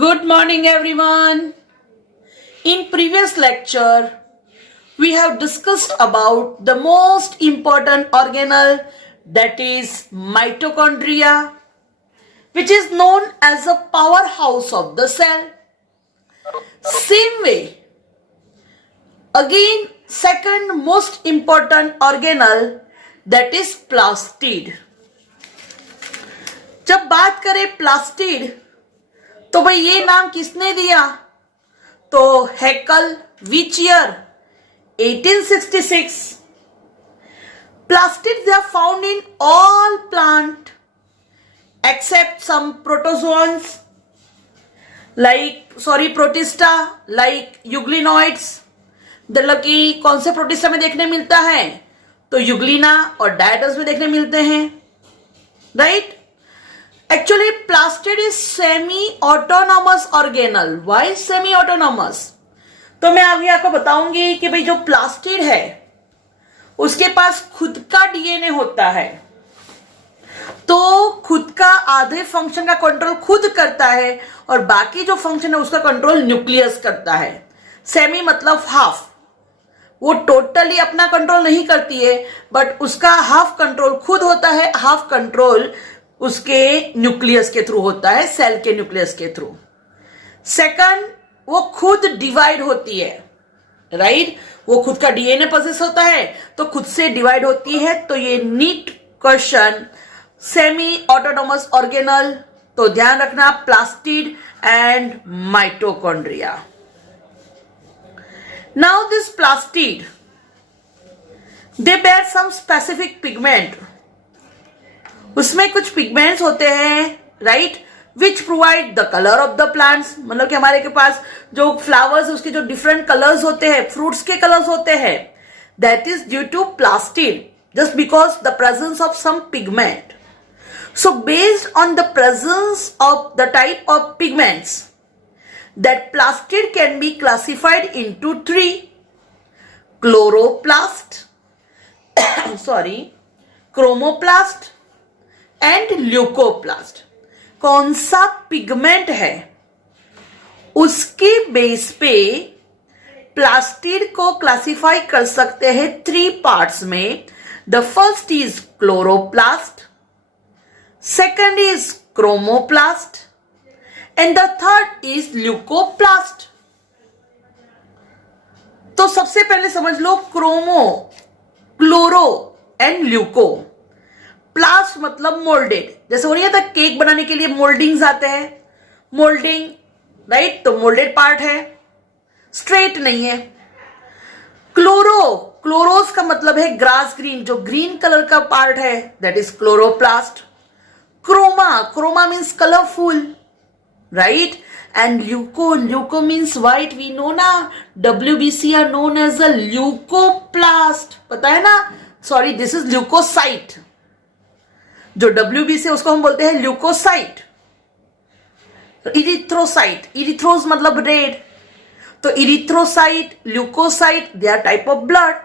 Good morning, everyone. In previous lecture, we have discussed about the most important organelle, that is mitochondria, which is known as the powerhouse of the cell. Same way, again, second most important organelle, that is plastid. जब बात करें plastid, तो भाई ये नाम किसने दिया? तो हैकल, which year? 1866. Plastids are found in all plant except some protozoans protista, like euglenoids. मतलब कि कौन से प्रोटिस्टा में देखने मिलता है? तो यूग्लिना और डायटस में देखने मिलते हैं, right? Actually, plastid is semi-autonomous organelle. Why semi-autonomous? तो मैं अभी आपको बताऊंगी कि भाई जो प्लास्टिड है उसके पास खुद का डीएनए होता है, तो खुद का आधे फंक्शन का कंट्रोल खुद करता है और बाकी जो फंक्शन है उसका कंट्रोल न्यूक्लियस करता है. सेमी मतलब हाफ. वो टोटली अपना कंट्रोल नहीं करती है, बट उसका हाफ कंट्रोल खुद होता है, हाफ कंट्रोल उसके न्यूक्लियस के थ्रू होता है, सेल के न्यूक्लियस के थ्रू. सेकंड, वो खुद डिवाइड होती है, राइट? वो खुद का डीएनए पोजेस होता है तो खुद से डिवाइड होती है. तो ये NEET question, semi autonomous organelle. तो ध्यान रखना, plastid and mitochondria. Now this plastid, they bear some specific pigment. उसमें कुछ पिगमेंट्स होते हैं, right, which provide the colour of the plants. मतलब कि हमारे के पास जो फ्लावर्स उसके जो डिफरेंट कलर्स होते हैं, फ्रूट्स के कलर्स होते हैं, that is due to plastid, just because the presence of some pigment. So based on the presence of the type of pigments, that plastid can be classified into 3: chloroplast, chromoplast and leucoplast. कौन सा pigment है उसके base पे plastid को classify कर सकते हैं 3 parts में. The first is chloroplast, second is chromoplast and the third is leucoplast. तो सबसे पहले समझ लो क्रोमो, क्लोरो एंड ल्यूको. प्लास्ट मतलब मोल्डेड. जैसे हो रही है था केक बनाने के लिए मोल्डिंग्स आते हैं, मोल्डिंग, राइट? तो मोल्डेड पार्ट है, स्ट्रेट नहीं है. क्लोरोस का मतलब है ग्रास ग्रीन, जो ग्रीन कलर का पार्ट है, that is chloroplast. Chroma means colourful, right? And leuco means white. We know ना, WBC are known as a leucoplast. पता है ना? Sorry, this is leucocyte. जो WBC उसको हम बोलते हैं ल्यूकोसाइट. इरिथ्रोसाइट, इरिथ्रोस मतलब रेड. तो erythrocyte, leucocyte, they are type of blood.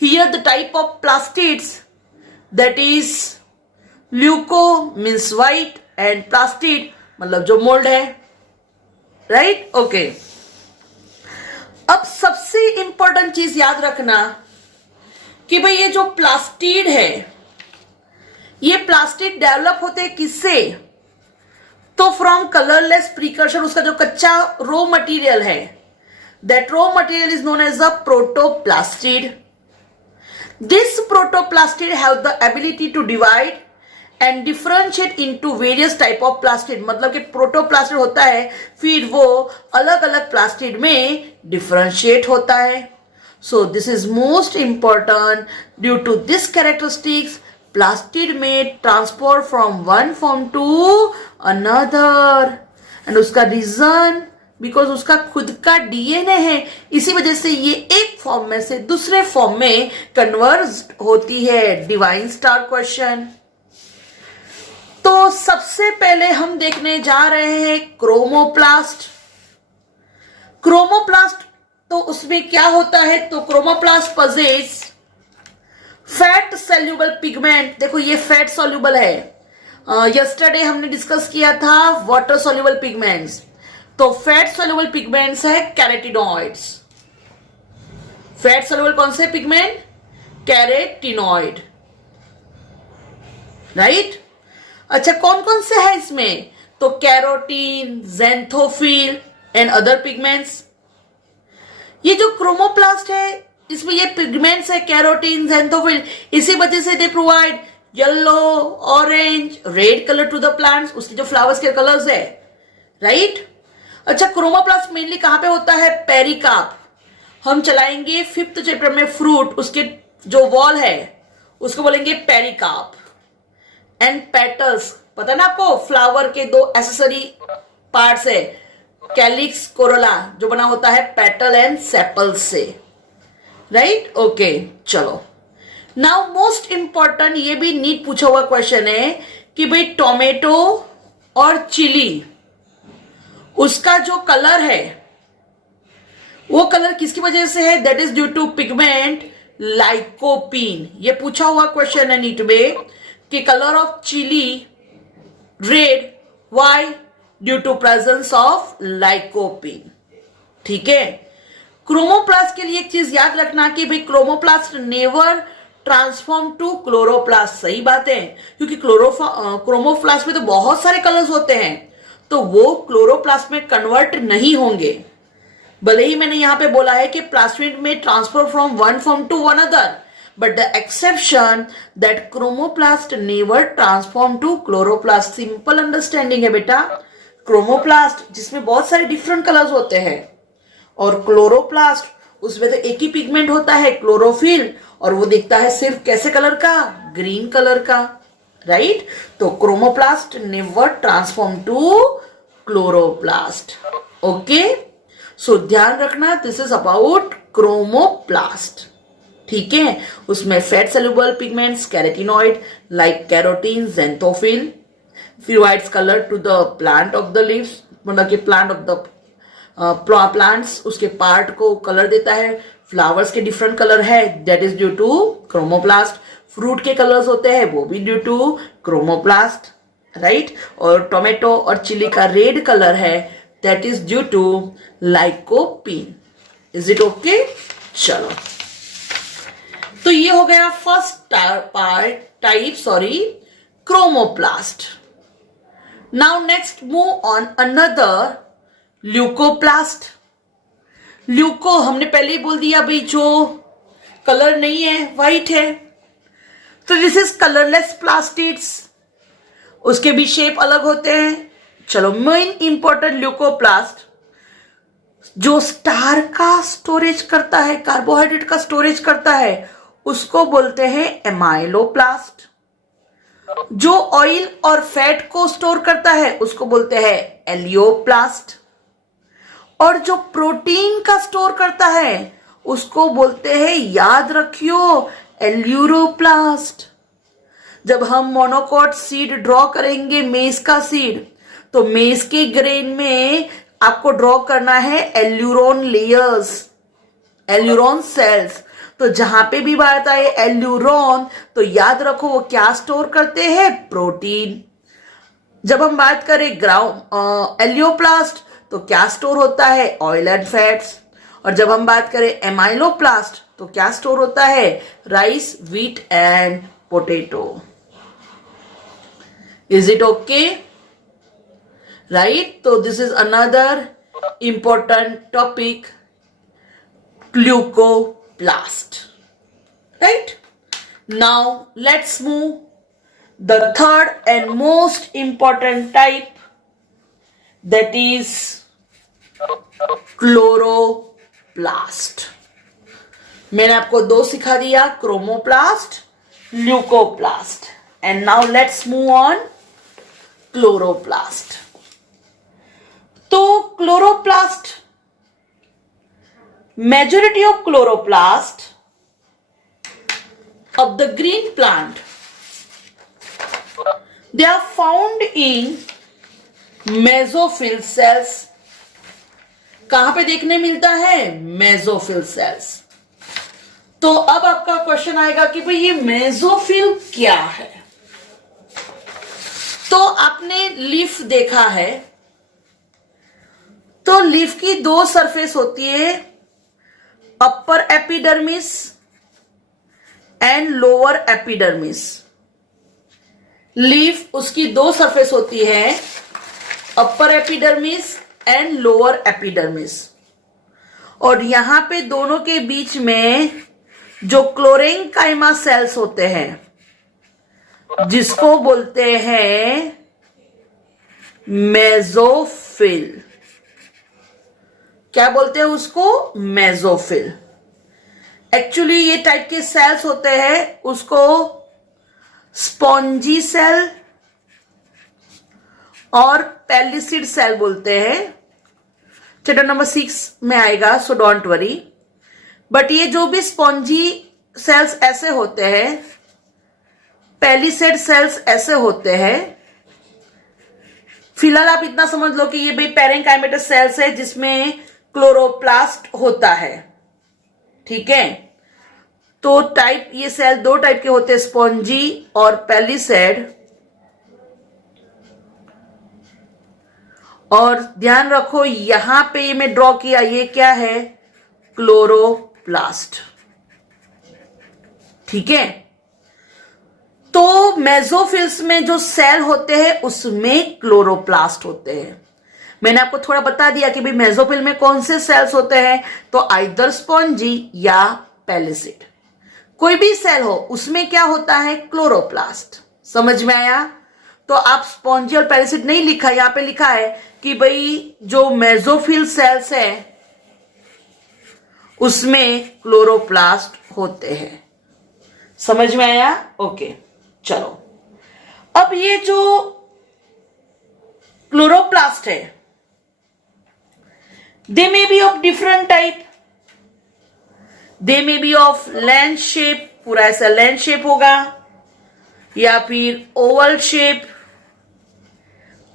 Here the type of plastids, that is leuco means white and plastid मतलब जो मोल्ड है, राइट? ओके. अब सबसे इंपॉर्टेंट चीज याद रखना कि भाई ये जो प्लास्टिड है, ये प्लास्टिड डेवलप होते किससे? तो फ्रॉम कलरलेस प्रीकर्सर. उसका जो कच्चा रो मटेरियल है, that raw material is known as a protoplastid. This protoplastid have the ability to divide and differentiate into various type of plastid. मतलब कि प्रोटोप्लास्टिड होता है, फिर वो अलग अलग प्लास्टिड में डिफरेंशिएट होता है. So this is most important. Due to this characteristics, plastid में transport from one form to another. And उसका रीजन, बिकॉज उसका खुद का डीएनए है, इसी वजह से ये एक फॉर्म में से दूसरे फॉर्म में कन्वर्ट होती है. Divine star question. तो सबसे पहले हम देखने जा रहे हैं क्रोमोप्लास्ट. क्रोमोप्लास्ट, तो उसमें क्या होता है? तो chromoplast possess fat soluble pigment. देखो ये फैट सोल्यूबल है. यस्टरडे हमने डिस्कस किया था वाटर सोल्यूबल पिगमेंट्स. तो फैट सोल्यूबल पिगमेंट्स है कैरेटिनॉइड्स। फैट सोल्यूबल कौन से पिगमेंट? Carotenoid, right. अच्छा, कौन कौन से है इसमें? तो carotene, xanthophyll and other pigments. ये जो क्रोमोप्लास्ट है इसमें ये पिगमेंट्स है कैरोटीन, ज़ैंथोफिल, इसी वजह से they provide yellow, orange, red colour to the plants, उसके जो फ्लावर्स के कलर्स है, राइट। अच्छा, क्रोमोप्लास्ट मेनली कहां पे होता है? पेरिकार्प। हम चलाएंगे 5th चैप्टर में फ्रूट, उसके जो वॉल है उसको बोलेंगे पेरिकार्प। एंड पेटल्स, पता ना आपको, फ्लावर के 2 एसेसरी पार्ट्स है, कैलिक्स, कोरोला, जो बना होता है पेटल एंड सेपल से, राइट। ओके, चलो नाउ मोस्ट इंपॉर्टेंट, ये भी नीट पूछा हुआ क्वेश्चन है कि भाई टोमेटो और चिली, उसका जो कलर है वो कलर किसकी वजह से है? That is due to pigment lycopene. ये पूछा हुआ क्वेश्चन है नीट में कि colour of chilli red, why? Due to presence of lycopene, ठीक है। क्रोमोप्लास्ट के लिए एक चीज याद रखना कि भाई chromoplast never transform to chloroplast. सही बात है, क्योंकि क्रोमोप्लास्ट में तो बहुत सारे कलर्स होते हैं, तो वो क्लोरोप्लास्ट में कन्वर्ट नहीं होंगे। भले ही मैंने यहां पे बोला है कि प्लास्मिड में transfer from one form to one other, but the exception that chromoplast never transform to chloroplast। Simple understanding है बेटा। क्रोमोप्लास्ट जिसमें बहुत सारे डिफरेंट कलर्स होते हैं, और क्लोरोप्लास्ट उसमें तो एक ही पिगमेंट होता है क्लोरोफिल, और वो दिखता है सिर्फ कैसे कलर का? ग्रीन कलर का, राइट। तो chromoplast never transform to chloroplast. Okay, so ध्यान रखना, दिस इज अबाउट क्रोमोप्लास्ट, ठीक है। उसमें fat soluble pigments carotenoid like carotene, xanthophyll provides colour to the plant of the leaves, मतलब कि प्लांट ऑफ द प्लांट्स, उसके part को colour देता है। फ्लावर्स के डिफरेंट कलर है, that is due to chromoplast. Fruit के कलर्स होते हैं, वो भी ड्यू टू क्रोमोप्लास्ट, राइट। और टोमेटो और चिली का रेड कलर है, that is due to lycopene. Is it okay? चलो, तो ये हो गया first type, chromoplast. Now next move on another, leucoplast. Leuco हमने पहले ही बोल दिया भाई, जो कलर नहीं है, व्हाइट है, तो दिस इज कलरलेस प्लास्टिड्स। उसके भी शेप अलग होते हैं। चलो, मेन इंपॉर्टेंट ल्यूकोप्लास्ट जो स्टार का स्टोरेज करता है, कार्बोहाइड्रेट का स्टोरेज करता है, उसको बोलते हैं एमाइलोप्लास्ट। जो ऑयल और फैट को स्टोर करता है उसको बोलते हैं एलियोप्लास्ट। और जो प्रोटीन का स्टोर करता है उसको बोलते हैं, याद रखियो, एल्यूरोप्लास्ट। जब हम मोनोकोट सीड ड्रॉ करेंगे, मेज का सीड, तो मेज के ग्रेन में आपको ड्रॉ करना है एल्यूरोन लेयर्स, एल्यूरोन सेल्स। तो जहां पे भी बात आए एल्यूरोन, तो याद रखो वो क्या स्टोर करते हैं? प्रोटीन। जब हम बात करें एलियोप्लास्ट, तो क्या स्टोर होता है? Oil and fats. और जब हम बात करें एमाइलोप्लास्ट, तो क्या स्टोर होता है? Rice, wheat and potato. Is it okay? Right. तो this is another important topic, glucoplast, right? Now let's move the third and most important type, that is chloroplast. मैंने आपको 2 सिखा दिया, chromoplast, leucoplast, and now let's move on chloroplast. तो chloroplast, majority of chloroplast of the green plant, they are found in mesophyll cells। कहां पे देखने मिलता है? Mesophyll cells. तो अब आपका क्वेश्चन आएगा कि भाई ये मेसोफिल क्या है? तो आपने लीफ देखा है, तो लीफ की दो सरफेस होती है, upper epidermis and lower epidermis. Leaf उसकी दो सरफेस होती है, upper epidermis and lower epidermis, और यहां पे दोनों के बीच में जो क्लोरेंकाइमा सेल्स होते हैं जिसको बोलते हैं मेसोफिल। क्या बोलते हैं उसको? मेसोफिल। एक्चुअली ये टाइप के सेल्स होते हैं, उसको स्पॉन्जी सेल और पेलिसिड सेल बोलते हैं। चैप्टर नंबर 6 में आएगा, सो डोंट वरी। बट ये जो भी स्पॉन्जी सेल्स ऐसे होते हैं, पेलिसिड सेल्स ऐसे होते हैं। फिलहाल आप इतना समझ लो कि ये भाई पैरेंकाइमेटस सेल्स है जिसमें क्लोरोप्लास्ट होता है, ठीक है। तो टाइप, ये सेल दो टाइप के होते हैं, स्पॉन्जी और पेलिसेड। और ध्यान रखो यहां पे ये मैं ड्रॉ किया, ये क्या है? क्लोरोप्लास्ट, ठीक है। तो मेसोफिल्स में जो सेल होते हैं उसमें क्लोरोप्लास्ट होते हैं। मैंने आपको थोड़ा बता दिया कि भाई मेसोफिल में कौन से सेल्स होते हैं, तो आइदर स्पॉन्जी या पेलिसिड, कोई भी सेल हो उसमें क्या होता है? क्लोरोप्लास्ट। समझ में आया? तो आप स्पॉन्जी और पेलिसिड नहीं लिखा, यहां पे लिखा है कि भाई जो मेसोफिल सेल्स है उसमें क्लोरोप्लास्ट होते हैं। समझ में आया? ओके, चलो। अब ये जो क्लोरोप्लास्ट है, they may be of different type, they may be of length shape, पूरा ऐसा लेंथ शेप होगा, या फिर ओवल शेप,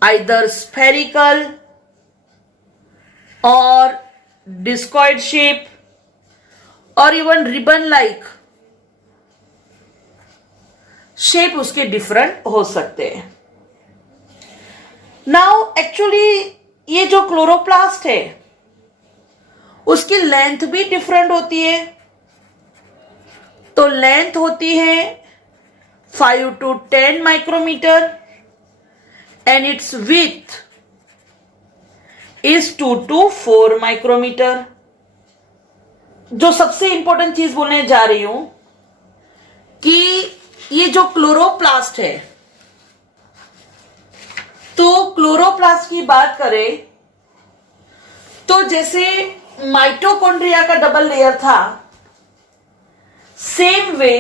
आइदर स्फेरिकल और डिस्कॉइड शेप, और इवन रिबन लाइक शेप उसके डिफरेंट हो सकते हैं। नाउ एक्चुअली ये जो क्लोरोप्लास्ट है उसकी लेंथ भी डिफरेंट होती है। तो लेंथ होती है 5 to 10 micrometre and its width is 2 to 4 micrometre. जो सबसे इंपॉर्टेंट चीज बोलने जा रही हूं कि ये जो क्लोरोप्लास्ट है, तो क्लोरोप्लास्ट की बात करें तो जैसे माइटोकॉन्ड्रिया का डबल लेयर था, सेम वे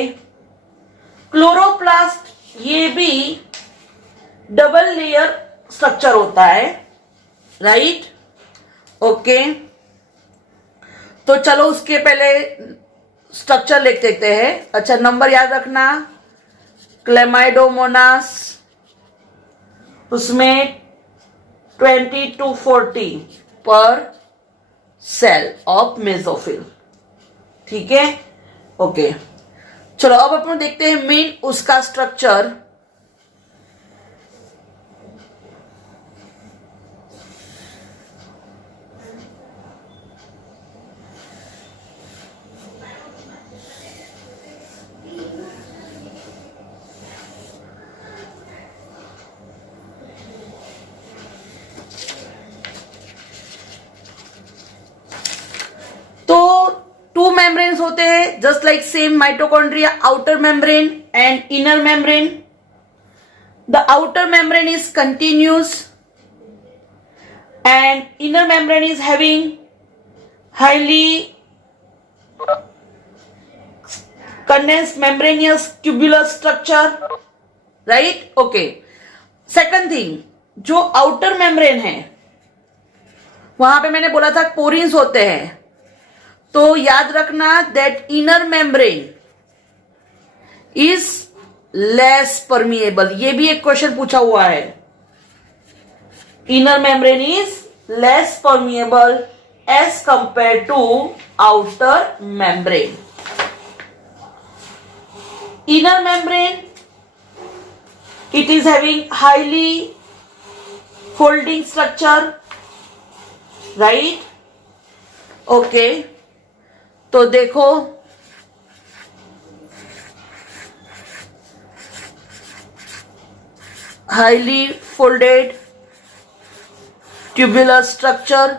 क्लोरोप्लास्ट ये भी डबल लेयर स्ट्रक्चर होता है, राइट? ओके, तो चलो उसके पहले स्ट्रक्चर लिख देते हैं। अच्छा, नंबर याद रखना, क्लेमाइडोमोनास उसमें 20 to 40 पर सेल ऑफ मेसोफिल, ठीक है। ओके, चलो अब अपन देखते हैं मेन उसका स्ट्रक्चर। टू मेम्ब्रेन्स होते हैं, just like same mitochondria, outer membrane and inner membrane. The outer membrane is continuous and inner membrane is having highly condensed membranous tubular structure, right? Okay. Second thing, जो outer membrane है वहां पे मैंने बोला था porins होते हैं, तो याद रखना that inner membrane is less permeable. ये भी एक क्वेश्चन पूछा हुआ है। Inner membrane is less permeable as compared to outer membrane. Inner membrane, it is having highly folding structure, right? Okay, तो देखो हाईली फोल्डेड ट्यूबुलर स्ट्रक्चर,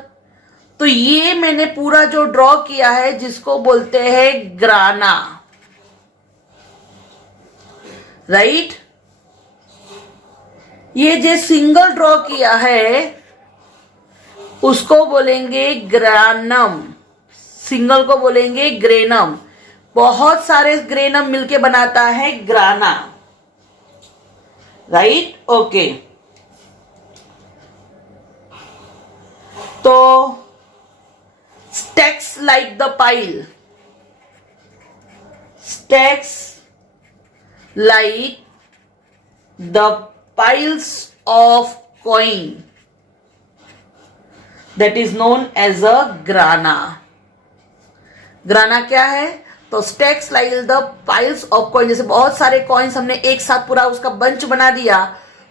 तो ये मैंने पूरा जो ड्रॉ किया है जिसको बोलते हैं ग्राना, राइट? ये जो सिंगल ड्रॉ किया है उसको बोलेंगे ग्रानम, सिंगल को बोलेंगे ग्रेनम, बहुत सारे ग्रेनम मिलके बनाता है ग्राना, राइट? ओके, तो stacks like the pile, stacks like the piles of coin, that is known as a grana. ग्राना क्या है? तो stacks like the piles of coin, जैसे बहुत सारे कॉइन्स हमने एक साथ पूरा उसका बंच बना दिया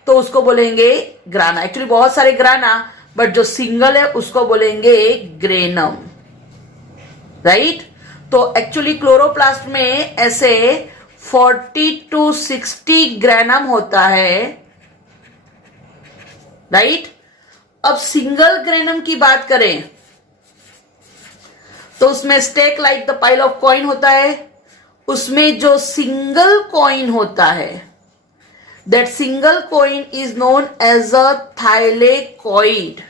तो उसको बोलेंगे ग्राना। एक्चुअली बहुत सारे ग्राना, बट जो सिंगल है उसको बोलेंगे ग्रेनम, राइट? तो एक्चुअली क्लोरोप्लास्ट में ऐसे 40 to 60 ग्रेनम होता है, राइट? अब सिंगल ग्रेनम की बात करें तो उसमें stack like the pile of coin होता है, उसमें जो सिंगल कॉइन होता है that single coin is known as a thylakoid,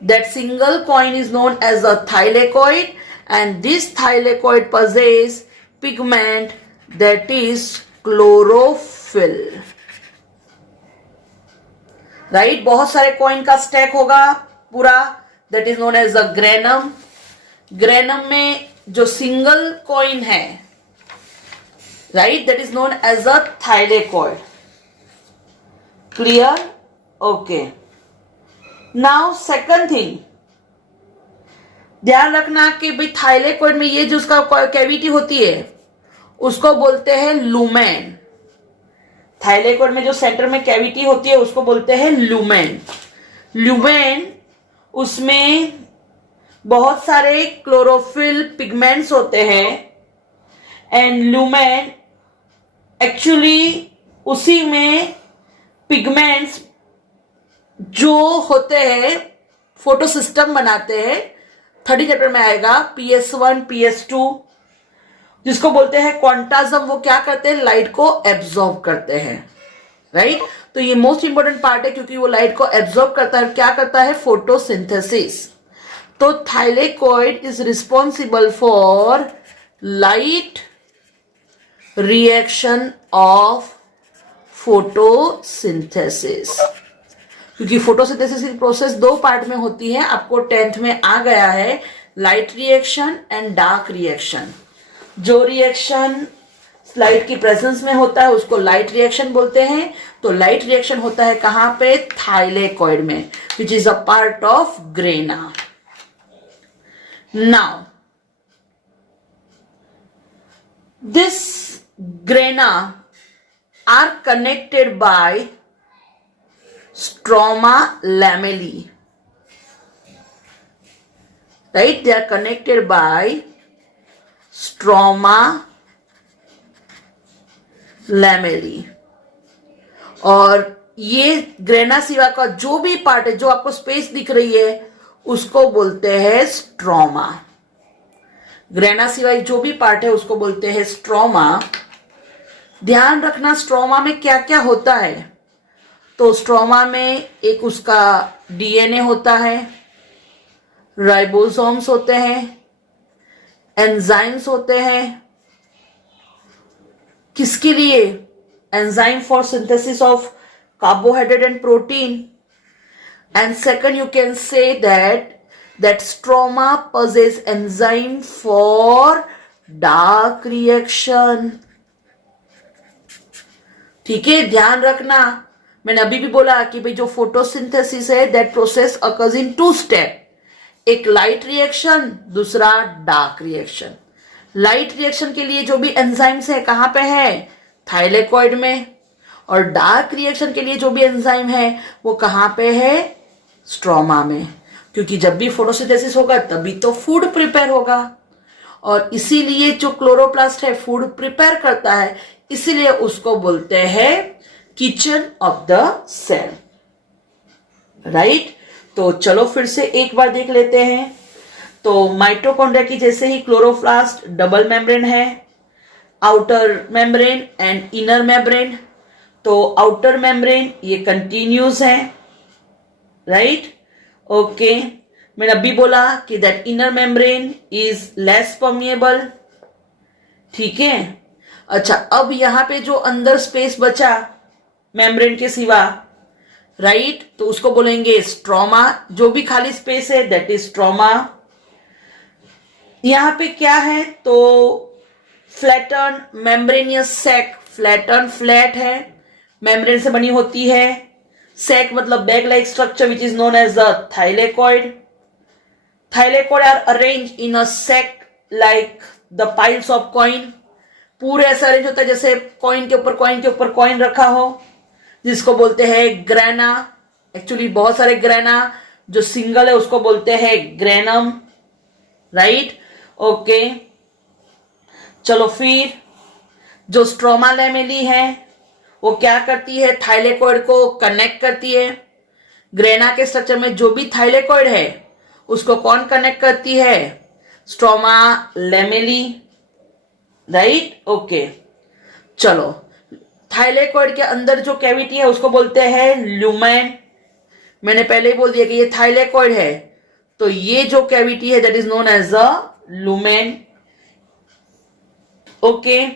that single coin is known as a thylakoid, and this thylakoid possess pigment that is chlorophyll, right? बहुत सारे coin का stack होगा पूरा, that is known as a granum. Granum में जो single coin है, right, that is known as a thylakoid. Clear? Okay, now second thing, ध्यान रखना कि भाई थाइलेकॉइड में ये जो उसका कैविटी होती है उसको बोलते हैं लुमेन। थाइलेकॉइड में जो सेंटर में कैविटी होती है उसको बोलते हैं लुमेन। लुमेन, उसमें बहुत सारे क्लोरोफिल पिगमेंट्स होते हैं, एंड लुमेन एक्चुअली उसी में पिगमेंट्स जो होते हैं फोटो सिस्टम बनाते हैं, 30 चैप्टर में आएगा, PS1 PS2, जिसको बोलते हैं क्वांटाज्म। वो क्या करते हैं? लाइट को एब्जॉर्ब करते हैं, राइट? तो ये मोस्ट इंपॉर्टेंट पार्ट है क्योंकि वो लाइट को एब्जॉर्ब करता है। क्या करता है? फोटोसिंथेसिस। तो thylakoid is responsible for light reaction of photosynthesis, क्योंकि फोटोसिंथेसिस की प्रोसेस दो पार्ट में होती है, आपको 10th में आ गया है, light reaction and dark reaction. जो रिएक्शन लाइट की प्रेजेंस में होता है उसको लाइट रिएक्शन बोलते हैं। तो लाइट रिएक्शन होता है कहां पे? थाइलेकॉइड में, which is a part of grana. Now this grana are connected by stroma lamellae, right? They are connected by stroma lamellae, और ये ग्रेना सिवा का जो भी पार्ट है, जो आपको स्पेस दिख रही है, उसको बोलते हैं स्ट्रोमा। ग्रेना सिवाय जो भी पार्ट है उसको बोलते हैं स्ट्रोमा। ध्यान रखना स्ट्रोमा में क्या क्या होता है। तो स्ट्रोमा में एक उसका डीएनए होता है, राइबोसोम्स होते हैं, एंजाइम्स होते हैं। किसके लिए? Enzyme for synthesis of carbohydrate and protein. And second, you can say that stroma possess enzyme for dark reaction. ठीक है, ध्यान रखना। मैंने अभी भी बोला कि भाई जो फोटोसिंथेसिस है that process occurs in 2 step, एक लाइट रिएक्शन, दूसरा डार्क रिएक्शन। लाइट रिएक्शन के लिए जो भी एंजाइम्स है कहां पे है? थाइलेकॉइड में। और डार्क रिएक्शन के लिए जो भी एंजाइम है वो कहां पे है? स्ट्रोमा में। क्योंकि जब भी फोटोसिंथेसिस होगा तभी तो फूड प्रिपेयर होगा, और इसीलिए जो क्लोरोप्लास्ट है फूड प्रिपेयर करता है, इसीलिए उसको बोलते हैं kitchen of the cell, right. तो चलो फिर से एक बार देख लेते हैं। तो माइटोकॉन्ड्रिया की जैसे ही क्लोरोप्लास्ट डबल मेम्ब्रेन है, outer membrane and inner membrane. तो आउटर मेम्ब्रेन ये कंटिन्यूस है, राइट, ओके। मैंने अभी बोला कि that inner membrane is less permeable, ठीक है। अच्छा, अब यहां पे जो अंदर स्पेस बचा मेम्ब्रेन के सिवा, राइट, तो उसको बोलेंगे स्ट्रोमा। जो भी खाली स्पेस है दैट इज स्ट्रोमा। यहां पे क्या है, तो flatten membranous sac, flatten flat है, मेम्ब्रेन से बनी होती है। सैक मतलब bag like structure which is known as the thylakoid. Thylakoid are arrange in a sac like the piles of coin. पूरे ऐसा अरेंज होता है जैसे कॉइन के ऊपर कॉइन के ऊपर कॉइन रखा हो, जिसको बोलते हैं ग्रेना। एक्चुअली बहुत सारे ग्रेना, जो सिंगल है उसको बोलते हैं ग्रेनम, राइट, ओके। चलो फिर जो स्ट्रोमा लैमेली है वो क्या करती है, थाइलेकॉइड को कनेक्ट करती है। ग्रेना के स्ट्रक्चर में जो भी थाइलेकॉइड है उसको कौन कनेक्ट करती है, स्ट्रोमा लैमेली, राइट, ओके। चलो, थाइलेकॉइड के अंदर जो कैविटी है उसको बोलते हैं ल्यूमेन। मैंने पहले ही बोल दिया कि ये थाइलेकॉइड है, तो ये जो कैविटी है that is known as a lumen, okay.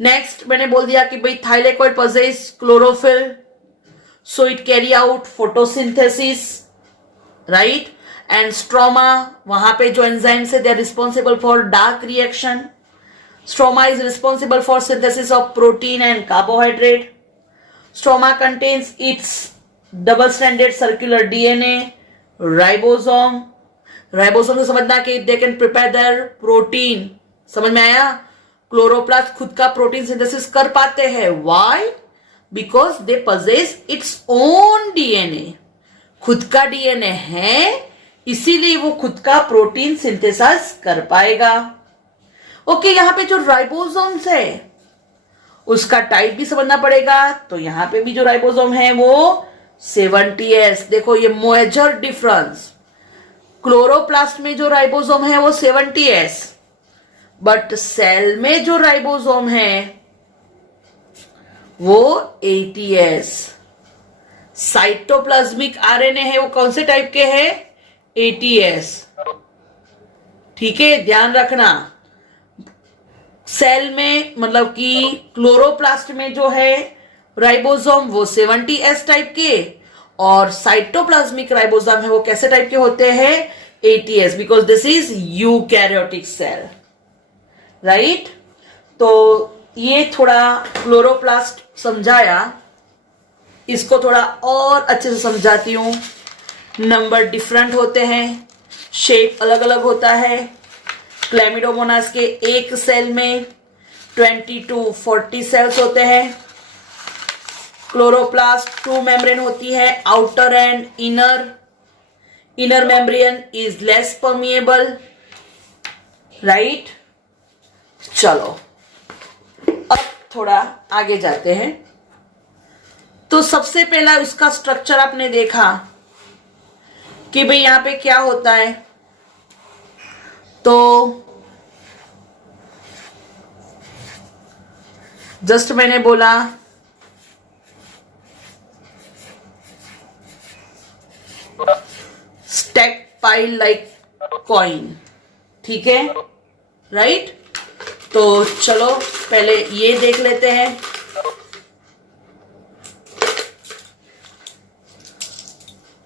Next मैंने बोल दिया कि भाई thylakoid possess chlorophyll, so it carry out photosynthesis, right. And stroma, वहां पे जो एंजाइम्स है they are responsible for dark reaction. Stroma is responsible for synthesis of protein and carbohydrate. Stroma contains its double-stranded circular DNA, ribosome. Ribosome को समझना कि they can prepare their protein. समझ में आया? क्लोरोप्लास्ट खुद का प्रोटीन सिंथेसिस कर पाते हैं. Why? Because they possess its own DNA. खुद का डीएनए है, इसीलिए वो खुद का प्रोटीन सिंथेसाइज कर पाएगा. ओके, यहां पे जो राइबोसोम्स है उसका टाइप भी समझना पड़ेगा. तो यहां पे भी जो राइबोसोम है वो 70S. देखो ये मेजर डिफरेंस, क्लोरोप्लास्ट में जो राइबोसोम है वो 70S, बट सेल में जो राइबोसोम है वो 80S. साइटोप्लाज्मिक आरएनए है वो कौन से टाइप के है, 80S. ठीक है, ध्यान रखना. सेल में मतलब कि क्लोरोप्लास्ट में जो है राइबोसोम वो 70S टाइप के, और साइटोप्लाज्मिक राइबोसोम है वो कैसे टाइप के होते हैं, 80S, because this is eukaryotic cell, right. तो ये थोड़ा क्लोरोप्लास्ट समझाया, इसको थोड़ा और अच्छे से समझाती हूं. नंबर डिफरेंट होते हैं, शेप अलग अलग होता है. क्लैमिडोमोनास के एक सेल में 20 to 40 सेल्स होते हैं. क्लोरोप्लास्ट 2 मेम्ब्रेन होती है, outer and inner. Inner membrane is less permeable, right. चलो अब थोड़ा आगे जाते हैं. तो सबसे पहला इसका स्ट्रक्चर आपने देखा कि भाई यहां पे क्या होता है. तो जस्ट मैंने बोला स्टैक पाइल लाइक कॉइन, ठीक है, राइट. तो चलो पहले ये देख लेते हैं.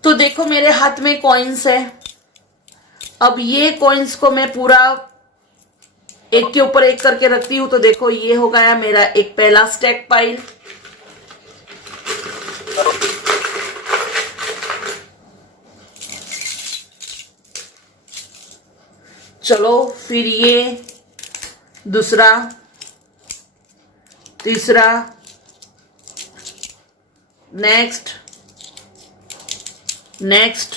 तो देखो मेरे हाथ में कॉइन्स है. अब ये कॉइन्स को मैं पूरा एक के ऊपर एक करके रखती हूं. तो देखो ये हो गया मेरा एक पहला स्टैक पाइल. चलो फिर ये दूसरा, तीसरा, नेक्स्ट, नेक्स्ट,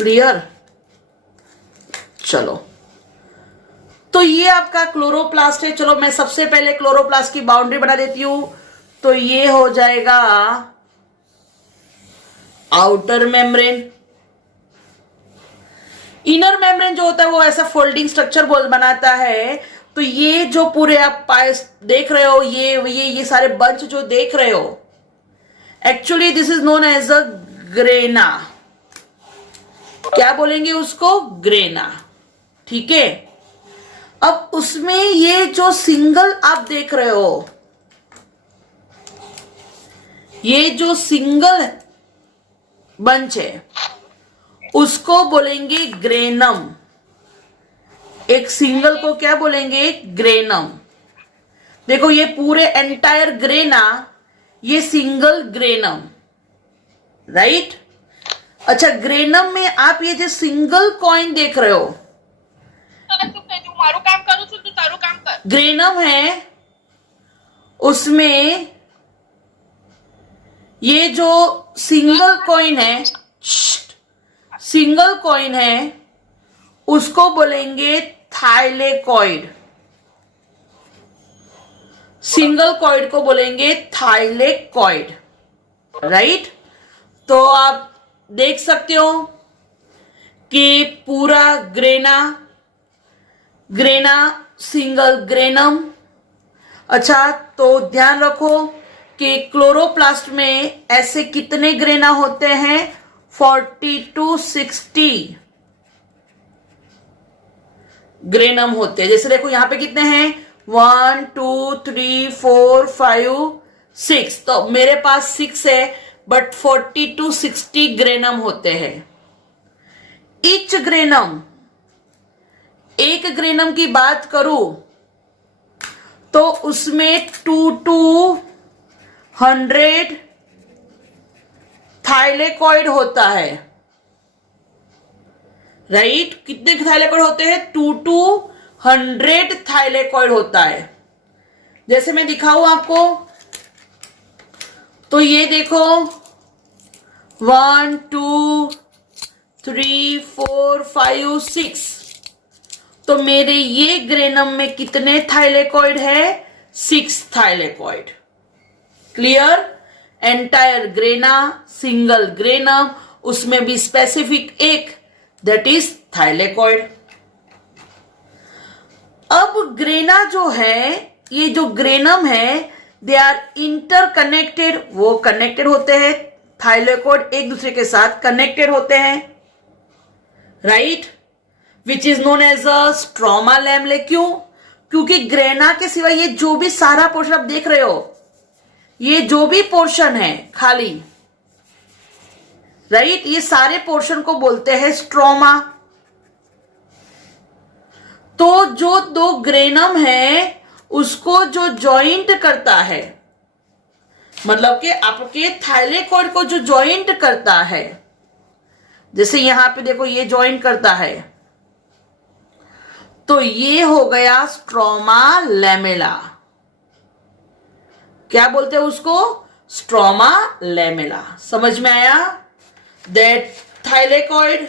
क्लियर? चलो, तो ये आपका क्लोरोप्लास्ट है। चलो मैं सबसे पहले क्लोरोप्लास्ट की बाउंड्री बना देती हूं। तो ये हो जाएगा आउटर मेम्ब्रेन। इनर मेम्ब्रेन जो होता है वो ऐसा फोल्डिंग स्ट्रक्चर बनाता है। तो ये जो पूरे आप पाइस देख रहे हो, ये सारे बंच जो देख रहे हो, actually this is known as a grana. क्या बोलेंगे उसको? ग्रेना। ठीक है। अब उसमें ये जो सिंगल आप देख रहे हो, ये जो सिंगल बंच है उसको बोलेंगे ग्रेनम। एक सिंगल को क्या बोलेंगे? ग्रेनम। देखो ये पूरे एंटायर ग्रेना, ये सिंगल ग्रेनम, राइट? अच्छा, ग्रेनम में आप ये जो सिंगल कॉइन देख रहे हो, मारू काम करू છું તું તારું કામ કર। ग्रेनम है, उसमें ये जो सिंगल कॉइन है, सिंगल कॉइन है, उसको बोलेंगे थाइलेकॉइड। सिंगल कॉइड को बोलेंगे थाइलेकॉइड, राइट? तो आप देख सकते हो कि पूरा ग्रेना, ग्रेना सिंगल ग्रेनम। अच्छा, तो ध्यान रखो कि क्लोरोप्लास्ट में ऐसे कितने ग्रेना होते हैं? 40 to 60 ग्रेनम होते हैं। जैसे देखो यहां पे कितने हैं? 1 2 3 4 5 6। तो मेरे पास 6 है, बट 40 to 60 ग्रेनम होते हैं। ईच ग्रेनम, एक ग्रेनम की बात करूं तो उसमें 2 to 100 थाइलेकॉइड होता है, राइट? कितने थाइलेकॉइड होते हैं? 2 to 100 थाइलेकॉइड होता है। जैसे मैं दिखाऊं आपको, तो ये देखो 1 2 3 4 5 6। तो मेरे ये ग्रेनम में कितने थाइलेकॉइड है? 6 thylakoid. Clear? Entire grana, single granum, उसमें भी स्पेसिफिक एक, दैट इज थाइलेकॉइड। अब ग्रेना जो है, ये जो ग्रेनम है, दे आर इंटरकनेक्टेड। वो कनेक्टेड होते हैं, थाइलेकॉइड एक दूसरे के साथ कनेक्टेड होते हैं, right? Which is known as a stroma lamellae. क्यों? क्योंकि ग्रेना के सिवा ये जो भी सारा पोर्शन आप देख रहे हो, ये जो भी पोर्शन है खाली, राइट, ये सारे पोर्शन को बोलते हैं स्ट्रोमा। तो जो दो ग्रेनम है उसको जो जॉइंट करता है, मतलब कि आपके थाइलेकॉइड को जो जॉइंट करता है, जैसे यहां पे देखो ये जॉइंट करता है, तो ये हो गया स्ट्रोमा लैमेला। क्या बोलते हैं उसको? Stroma lamella. समझ में आया? दैट थाइलेकॉइड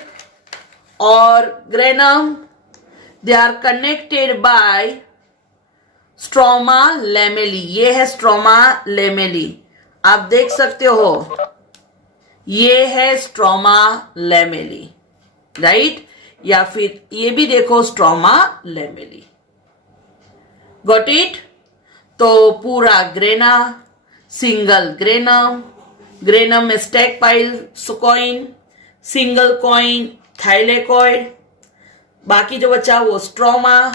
और granum, they are connected by stroma lamellae. ये है स्ट्रोमा लैमेली, आप देख सकते हो, ये है स्ट्रोमा लैमेली, राइट? या फिर ये भी देखो स्ट्रोमा लैमेली। Got it? तो पूरा ग्रेना, सिंगल ग्रेनम, ग्रेनम में stack pile coin, single coin thylakoid, बाकी जो बचा वो स्ट्रोमा।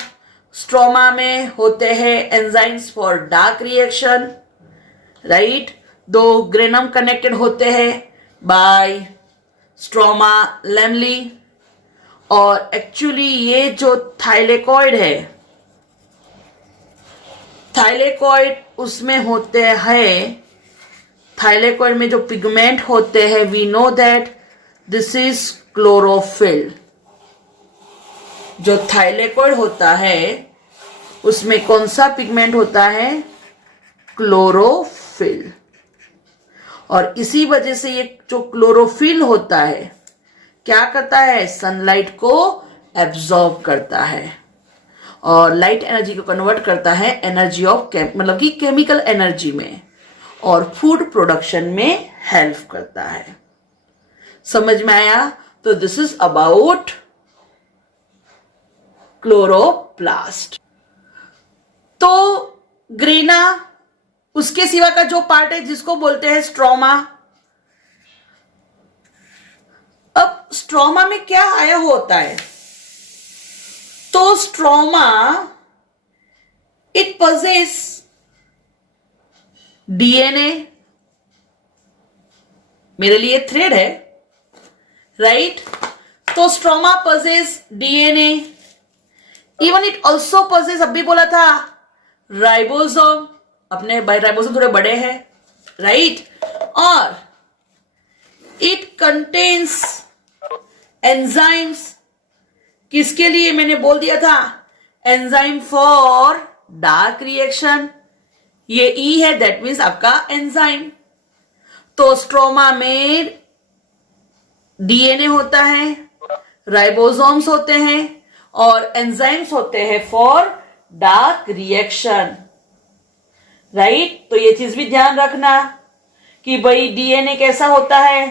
स्ट्रोमा में होते हैं enzymes for dark reaction, right? दो ग्रेनम कनेक्टेड होते हैं बाय स्ट्रोमा लैमेली। और एक्चुअली ये जो थाइलेकॉइड है, थाइलेकॉइड उसमें होते हैं, थाइलेकॉइड में जो पिगमेंट होते हैं, we know that this is chlorophyll. जो थाइलेकॉइड होता है उसमें कौन सा पिगमेंट होता है? क्लोरोफिल। और इसी वजह से ये जो क्लोरोफिल होता है, क्या करता है, सनलाइट को एब्जॉर्ब करता है और लाइट एनर्जी को कन्वर्ट करता है एनर्जी ऑफ मतलब कि केमिकल एनर्जी में, और फूड प्रोडक्शन में हेल्प करता है। समझ में आया? तो दिस इज अबाउट क्लोरोप्लास्ट। तो ग्रेना, उसके सिवा का जो पार्ट है जिसको बोलते हैं स्ट्रोमा। अब स्ट्रोमा में क्या आया होता है? तो स्ट्रोमा इट possess डीएनए, मेरे लिए थ्रेड है, राइट? तो stroma possess DNA, even it also possess, अभी बोला था, राइबोसोम, अपने राइबोसोम थोड़े बड़े हैं, राइट? और इट कंटेन्स एंजाइम्स, किसके लिए? मैंने बोल दिया था, एंजाइम फॉर डार्क रिएक्शन, ये ई है, दैट मीन्स आपका एंजाइम। तो स्ट्रोमा में डीएनए होता है, राइबोसोम्स होते हैं और एंजाइम्स होते हैं फॉर डार्क रिएक्शन, राइट? तो ये चीज भी ध्यान रखना कि भाई डीएनए कैसा होता है,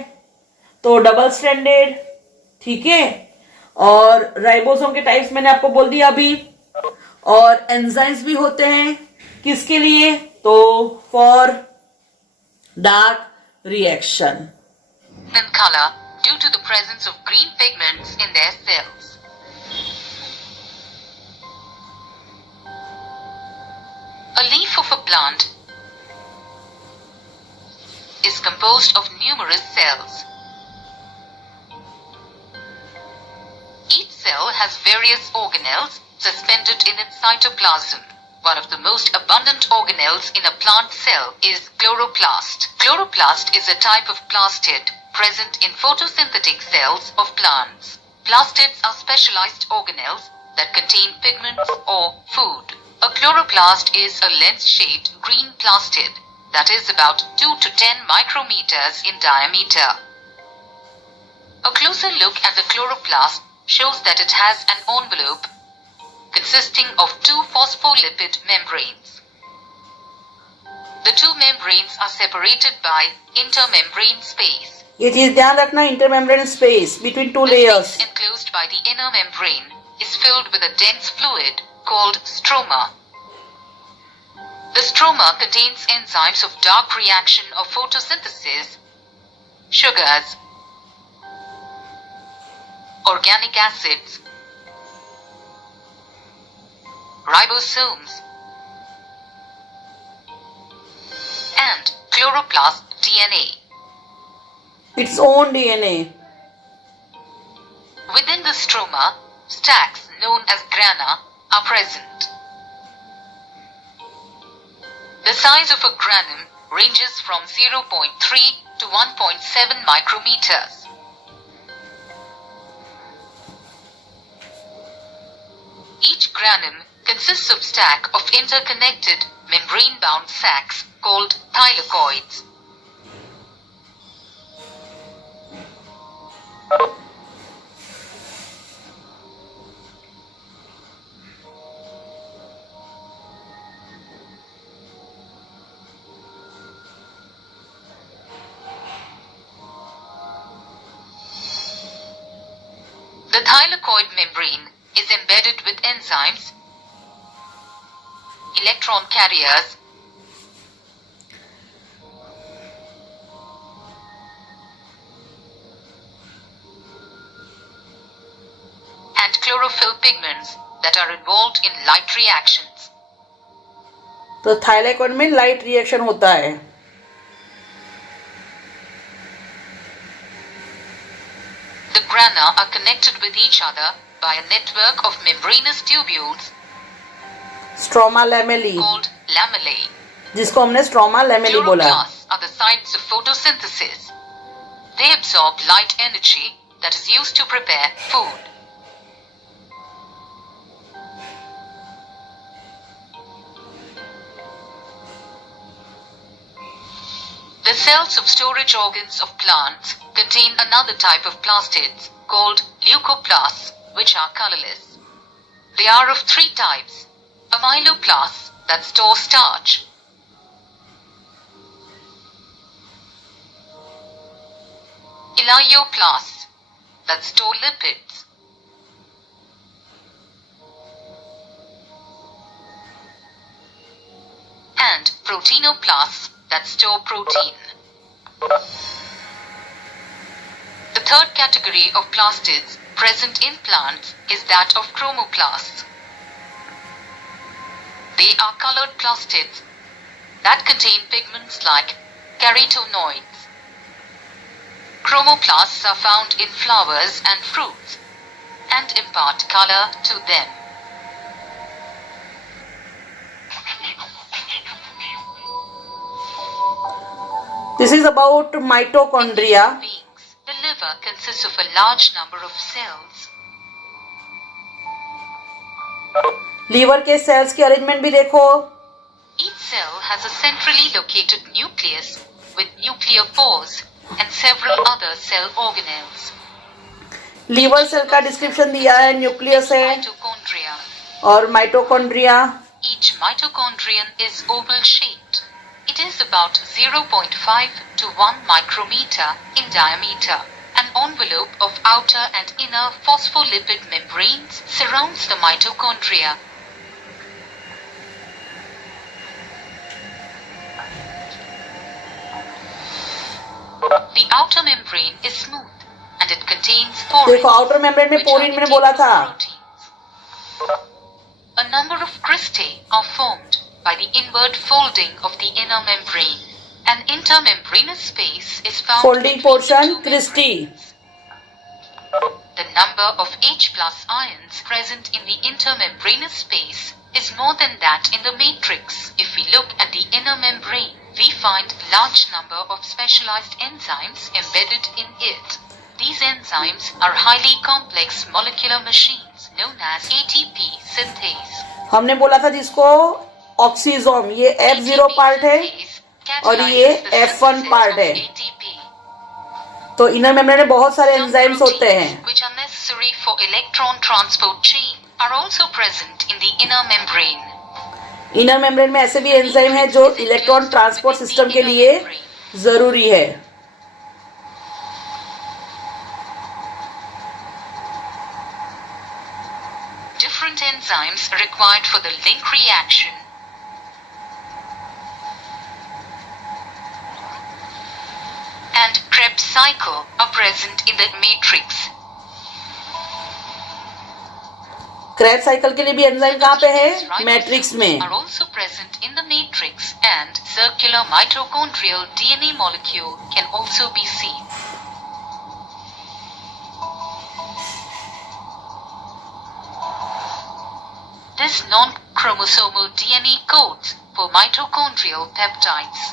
तो डबल स्ट्रैंडेड, ठीक है? और राइबोसोम के टाइप्स मैंने आपको बोल दिया अभी, और एंजाइम्स भी होते हैं, किसके लिए? तो for dark reaction. In color due to the presence of green pigments in their cells. A leaf of a plant is composed of numerous cells. Each cell has various organelles suspended in its cytoplasm. One of the most abundant organelles in a plant cell is chloroplast. Chloroplast is a type of plastid present in photosynthetic cells of plants. Plastids are specialized organelles that contain pigments or food. A chloroplast is a lens-shaped green plastid that is about 2 to 10 micrometers in diameter. A closer look at the chloroplast shows that it has an envelope consisting of two phospholipid membranes. The two membranes are separated by intermembrane space. ये चीज ध्यान रखना, intermembrane space between two The layers. space enclosed by the inner membrane is filled with a dense fluid called stroma. The stroma contains enzymes of dark reaction of photosynthesis, sugars, organic acids, ribosomes, and chloroplast DNA. Its own DNA. Within the stroma, stacks known as grana are present. The size of a granum ranges from 0.3 to 1.7 micrometers. Each granum consists of stack of interconnected membrane-bound sacs called thylakoids. The thylakoid membrane is embedded with enzymes, electron carriers, and chlorophyll pigments that are involved in light reactions. तो thylakoid में light reaction होता है। The grana are connected with each other by a network of membranous tubules stroma lamellae, called lamellae. जिसको हमने stroma lamellae बोला। Chloroplasts are the sites of photosynthesis. They absorb light energy that is used to prepare food. The cells of storage organs of plants contain another type of plastids called leucoplasts, which are colorless. They are of three types: amyloplasts that store starch, elaioplasts that store lipids, and proteinoplasts that store protein. The third category of plastids present in plants is that of chromoplasts. They are colored plastids that contain pigments like carotenoids. Chromoplasts are found in flowers and fruits and impart color to them. This is about mitochondria. In beings, the liver consists of a large number of cells. Liver के cells की arrangement भी देखो. Each cell has a centrally located nucleus with nuclear pores and several other cell organelles. Liver cell का description दिया है, nucleus है Mitochondria. और mitochondria. Each mitochondrion is oval shaped. It is about 0.5 to 1 micrometer in diameter. An envelope of outer and inner phospholipid membranes surrounds the mitochondria. The outer membrane is smooth and it contains porins. देखो outer membrane में which are porin मैंने बोला था. proteins. A number of cristae are formed by the inward folding of the inner membrane. An intermembranous space is found Folding between portion, the two cristae. membranes. The number of H plus ions present in the intermembranous space is more than that in the matrix. If we look at the inner membrane, we find large number of specialized enzymes embedded in it. These enzymes are highly complex molecular machines known as ATP synthase. हमने बोला था जिसको oxysome, ये F0 part है और ये F1 part है. तो इनर मेम्ब्रेन में बहुत सारे एंजाइम्स होते हैं. Which are necessary for electron transport chain are also present in the inner membrane. Inner membrane में ऐसे भी एंजाइम है जो इलेक्ट्रॉन ट्रांसपोर्ट सिस्टम के लिए जरूरी है. Different enzymes required for the link reaction. And Krebs cycle are present in the matrix. Krebs cycle के लिए भी एंजाइम कहाँ पे है? मैट्रिक्स में. Are also present in the matrix, and circular mitochondrial DNA molecule can also be seen. This non-chromosomal DNA codes for mitochondrial peptides.